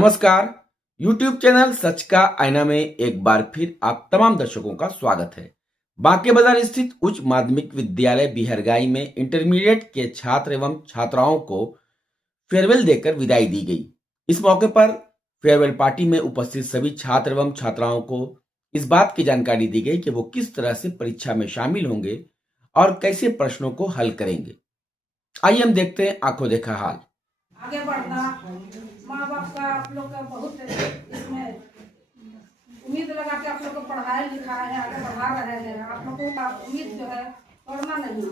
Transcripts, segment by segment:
नमस्कार। YouTube channel सच का आईना में एक बार फिर आप तमाम दर्शकों का स्वागत है। बांके बाजार स्थित उच्च माध्यमिक विद्यालय बिहरगाई में इंटरमीडिएट के छात्र एवं छात्राओं को फेयरवेल देकर विदाई दी गई। इस मौके पर फेयरवेल पार्टी में उपस्थित सभी छात्र एवं छात्राओं को इस बात की जानकारी दी गई कि वो किस तरह से परीक्षा में शामिल होंगे और कैसे प्रश्नों को हल करेंगे। आइए हम देखते हैं आंखों देखा हाल। आगे बढ़ना, माँ बाप का आप लोग का बहुत इसमें उम्मीद लगा के आप लोग को पढ़ाए लिखाए हैं, आगे बढ़ा रहे हैं। आप लोगों का उम्मीद जो है छोड़ना नहीं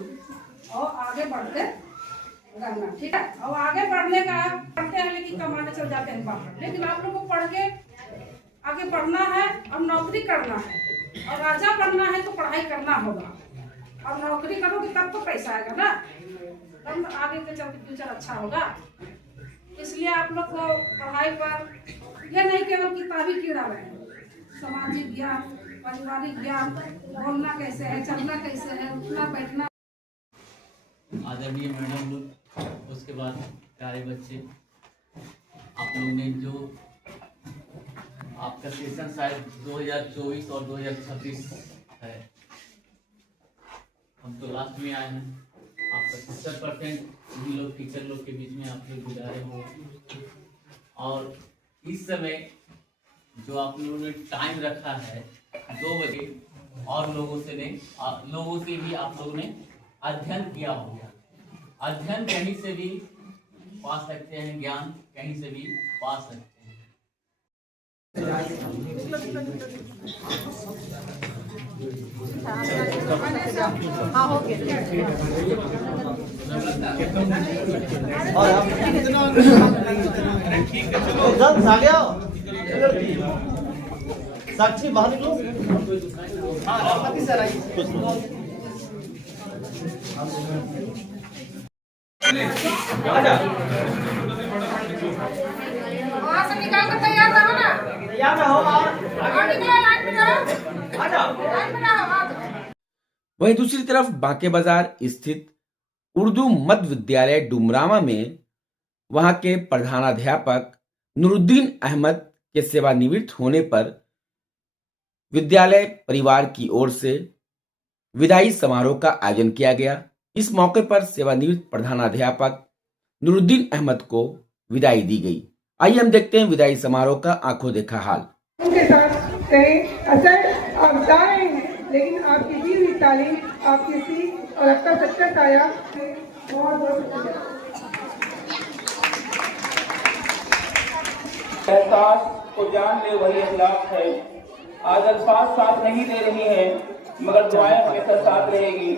और आगे बढ़ते रहना, ठीक है। और आगे बढ़ने का पढ़ते हैं लेकिन कमाने चल जाते हैं बाहर, लेकिन आप लोग को पढ़ के आगे बढ़ना है और नौकरी करना है और राजा बनना है तो पढ़ाई करना होगा और नौकरी करोगे तब तो पैसा आएगा ना, तब आगे के चल के फ्यूचर अच्छा होगा। इसलिए आप लोग को पढ़ाई पर यह नहीं केवल किताबी कीड़ा रहे, सामाजिक ज्ञान, पारिवारिक ज्ञान, बोलना कैसे है, चलना कैसे है, उठना बैठना। आदरणीय मैडम लोग, उसके बाद प्यारे बच्चे, आप लोग ने जो आपका सेशन शायद 2024 और 2026 है, हम तो लास्ट में आए हैं। आपका 70% भी लोग टीचर लोग के बीच में आप लोग गुजारे हो और इस समय जो आप लोगों ने टाइम रखा है 2 बजे और लोगों से भी आप लोगों ने अध्ययन किया होगा। अध्ययन कहीं से भी पा सकते हैं, ज्ञान कहीं से भी पा सकते हैं। साक्षी बाहर निकलो। सर आइए। वहाँ से निकाल कर तैयार रहो ना, तैयार रहो और निकलो, लाइन में रहो, आ जाओ। लाइन में रहो। वहीं दूसरी तरफ बांके बाजार स्थित उर्दू मध्य विद्यालय डुमरामा में वहां के प्रधानाध्यापक नूरुद्दीन अहमद के सेवानिवृत्त होने पर विद्यालय परिवार की ओर से विदाई समारोह का आयोजन किया गया। इस मौके पर सेवानिवृत्त प्रधानाध्यापक नूरुद्दीन अहमद को विदाई दी गई। आइए हम देखते हैं विदाई समारोह का आंखों देखा हाल। उनके साथ कहें असर आप जा रहे हैं, लेकिन आपकी दी हुई तालीम, आपकी सीख और आपका सच्चा साया बहुत बहुत एहसास को जान ले वही अखलाक है। आज अल्फाज साथ नहीं दे रही हैं मगर दुआएं हमेशा साथ रहेगी।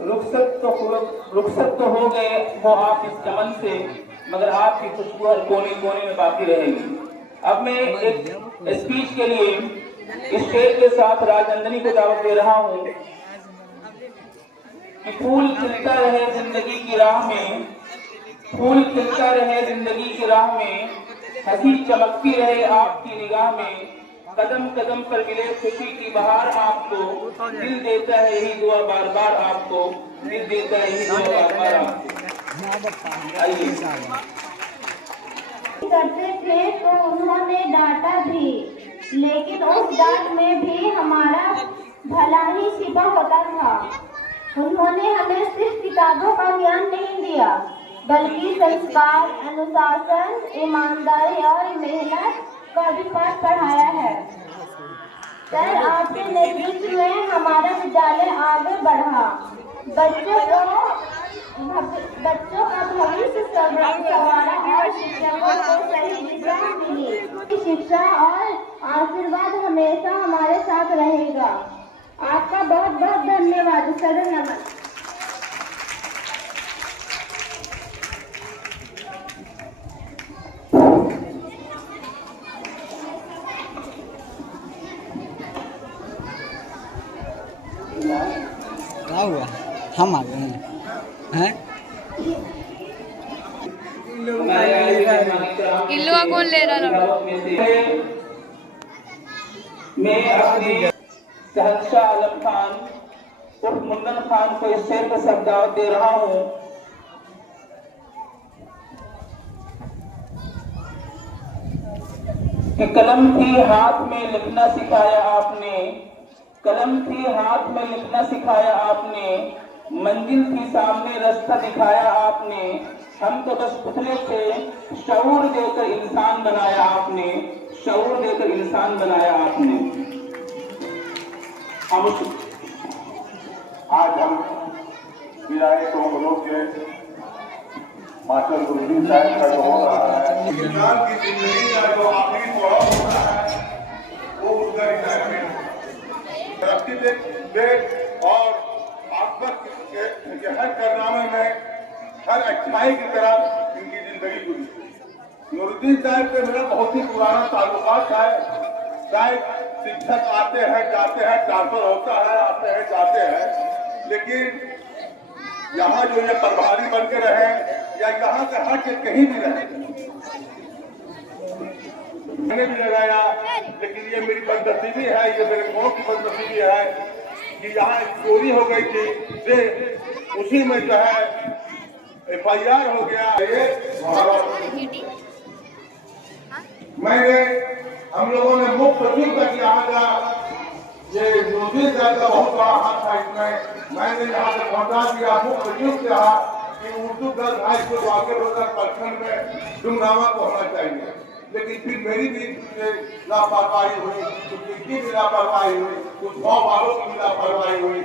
रुखसत तो हो गए वो आप इस चमन से, मगर आपकी खुशबू हर कोने कोने में बाकी रहेगी। अब मैं एक स्पीच के लिए स्टेज के साथ राजनंदनी को दावत दे रहा हूँ कि फूल खिलता रहे जिंदगी की राह में, फूल खिलता रहे जिंदगी की राह में, हंसी चमकती रहे आपकी निगाह में, कदम कदम पर मिले खुशी की बहार आपको, दिल देता है यही दुआ बार बार आपको, दिल देता है यही दुआ बार बार आपको। आइए। करते थे तो उन्होंने डांटा भी, लेकिन उस डांट में भी हमारा भला ही छिपा होता था। उन्होंने हमें सिर्फ किताबों का ज्ञान नहीं दिया, बल्कि संस्कार, अनुशासन, ईमानदारी और मेहनत का भी पाठ पढ़ाया है। सर, आपके नेतृत्व में हमारा विद्यालय आगे बढ़ा, बच्चों का भविष्य संवारा और शिक्षकों को सही दिशा मिली। शिक्षा और आशीर्वाद हमेशा हमारे साथ रहेगा। आपका बहुत बहुत धन्यवाद सर। नमस्कार। क्या हुआ? हम आ गए हैं। किल्लुआ कौन ले रहा है? मैं अपने शहंशाह आलम खान उर्फ मुन्नन खान को इस शेर का सब दावत दे रहा हूँ। कि कलम थी हाथ में लिखना सिखाया आपने, कलम थी हाथ में लिखना सिखाया आपने, मंजिल थी सामने रास्ता दिखाया आपने, हम तो बस पुतले थे, शऊर देकर इंसान बनाया आपने, शऊर देकर इंसान बनाया आपने। आज हम विधायक के मास्टर गुरुजी साहब का जो हो रहा है, इंसान की जिंदगी का जो आखिरी पड़ाव होता है वो उसका रिटायरमेंट और आत्मक के हर कारनामे में हर अच्छाई की तरफ इनकी जिंदगी गुजरी। नूरुद्दीन साहब से मेरा बहुत ही पुराना ताल्लुकात है। शायद शिक्षक आते हैं जाते हैं, ट्रांसफर होता है, आते हैं जाते हैं, लेकिन यहाँ जो ये प्रभारी बन के रहे या यहाँ से हट के कहीं भी रहे, मैंने भी लगाया, लेकिन ये मेरी बदनसीबी है, ये मेरे गाँव की बदनसीबी है कि यहाँ एक चोरी हो गई थी, उसी में जो है FIR हो गया। मैंने हम लोगों ने मुख्य सचिव तक यहाँ का ये नूरुद्दीन साहब का बहुत बड़ा हाथ था इसमें। मैंने यहाँ से पहुँचा दिया, मुख्य सचिव से कहा कि उर्दू गर्ल्स हाई स्कूल वाकेपुर प्रखंड में डुमरावा को होना चाहिए, लेकिन फिर मेरी भी लापरवाही हुई, कुछ इनकी भी लापरवाही हुई, कुछ गाँव वालों की भी लापरवाही हुई।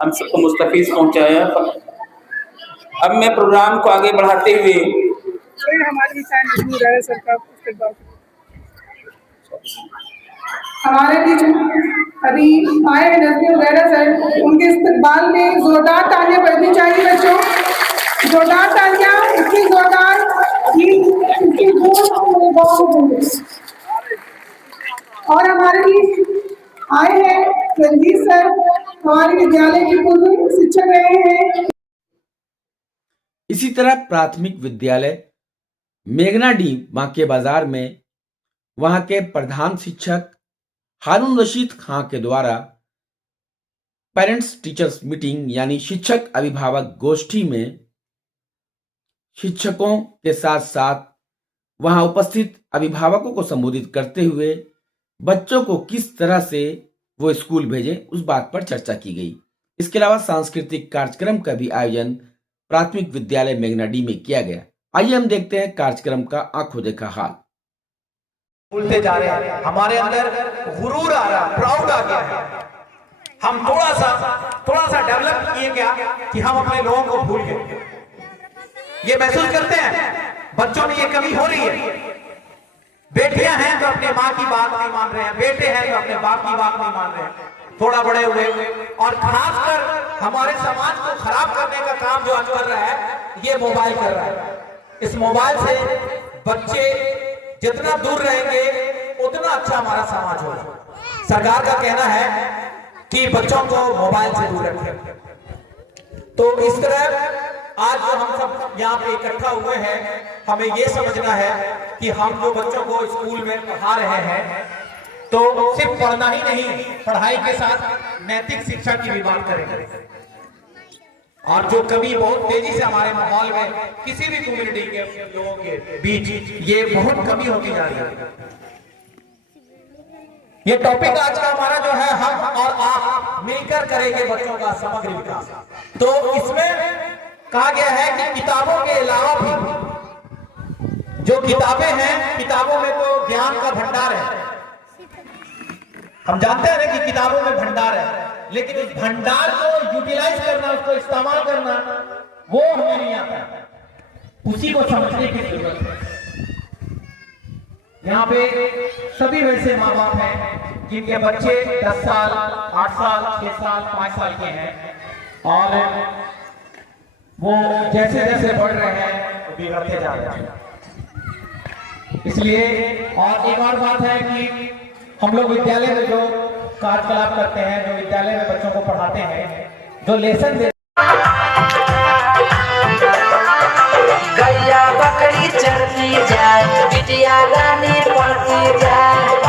हम सबको मुस्तफीज पहुँचाया। अब मैं प्रोग्राम को आगे बढ़ाते हुए हमारे हमारे बीच अभी आए हैं नजमी वगैरह सर, उनके इस्तकबाल में जोरदार तालियां बजनी चाहिए बच्चों, जोरदार तालियां, इतनी जोरदार कि इसकी और हमारे बीच आए हैं रंजीत सर, हमारे विद्यालय के पूर्व शिक्षक रहे हैं। इसी तरह प्राथमिक विद्यालय मेघनाडी बांके बाजार में वहां के प्रधान शिक्षक हारून रशीद खां के द्वारा पेरेंट्स टीचर्स मीटिंग यानी शिक्षक अभिभावक गोष्ठी में शिक्षकों के साथ साथ वहां उपस्थित अभिभावकों को संबोधित करते हुए बच्चों को किस तरह से वो स्कूल भेजें उस बात पर चर्चा की गई। इसके अलावा सांस्कृतिक कार्यक्रम का भी आयोजन प्राथमिक विद्यालय मेघनाडी में किया गया। आइए हम देखते हैं कार्यक्रम का आंखों देखा हाल। भूलते जा रहे हैं, हमारे अंदर गुरूर आ रहा, प्राउड आ गया है। हम थोड़ा सा डेवलप किए क्या कि हम अपने लोगों को भूल गए। ये महसूस करते हैं बच्चों में ये कमी हो रही है। बेटियां हैं तो अपने माँ की बात नहीं मान रहे हैं, बेटे हैं तो अपने बाप की बात नहीं मान रहे हैं, थोड़ा बड़े हुए। और खासकर हमारे समाज को खराब करने का काम जो आज कर रहा है ये मोबाइल कर रहा है। इस मोबाइल से बच्चे जितना दूर रहेंगे उतना अच्छा हमारा समाज होगा। सरकार का कहना है कि बच्चों को मोबाइल से दूर रखें। तो इस तरह आज जो हम सब यहाँ पे इकट्ठा हुए हैं, हमें ये समझना है कि हम जो बच्चों को स्कूल में पढ़ा रहे हैं तो सिर्फ पढ़ना ही नहीं, पढ़ाई के साथ नैतिक शिक्षा की भी बात करें। और जो कभी बहुत तेजी से हमारे माहौल में किसी भी कम्युनिटी के लोगों के बीच ये बहुत कमी होती जा रही है। ये टॉपिक आज का हमारा जो है हम और आप मिलकर करेंगे बच्चों का समग्र विकास। तो इसमें कहा गया है कि किताबों के अलावा भी जो किताबें हैं, किताबों में तो ज्ञान का भंडार है। हम जानते हैं कि किताबों में भंडार है, लेकिन उस भंडार को यूटिलाइज करना, उसको इस्तेमाल करना, वो हमें नहीं आता है। उसी को समझने की जरूरत है। यहाँ पे सभी वैसे माँ बाप हैं जिनके बच्चे 10 साल, 8 साल, 6 साल, 5 साल के हैं और वो जैसे जैसे बढ़ रहे हैं बिगड़ते जा रहे हैं। इसलिए और एक और बात है कि हम लोग विद्यालय में जो कार्यकलाप करते हैं, जो विद्यालय में बच्चों को पढ़ाते हैं, जो लेसन देते गैया बकरी चरती जाए, बिटिया गाने पढ़ती जाए।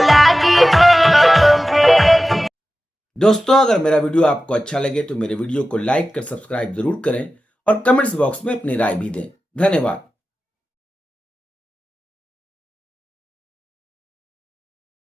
ला दोस्तों, अगर मेरा वीडियो आपको अच्छा लगे तो मेरे वीडियो को लाइक कर सब्सक्राइब जरूर करें और कमेंट्स बॉक्स में अपनी राय भी दें। धन्यवाद।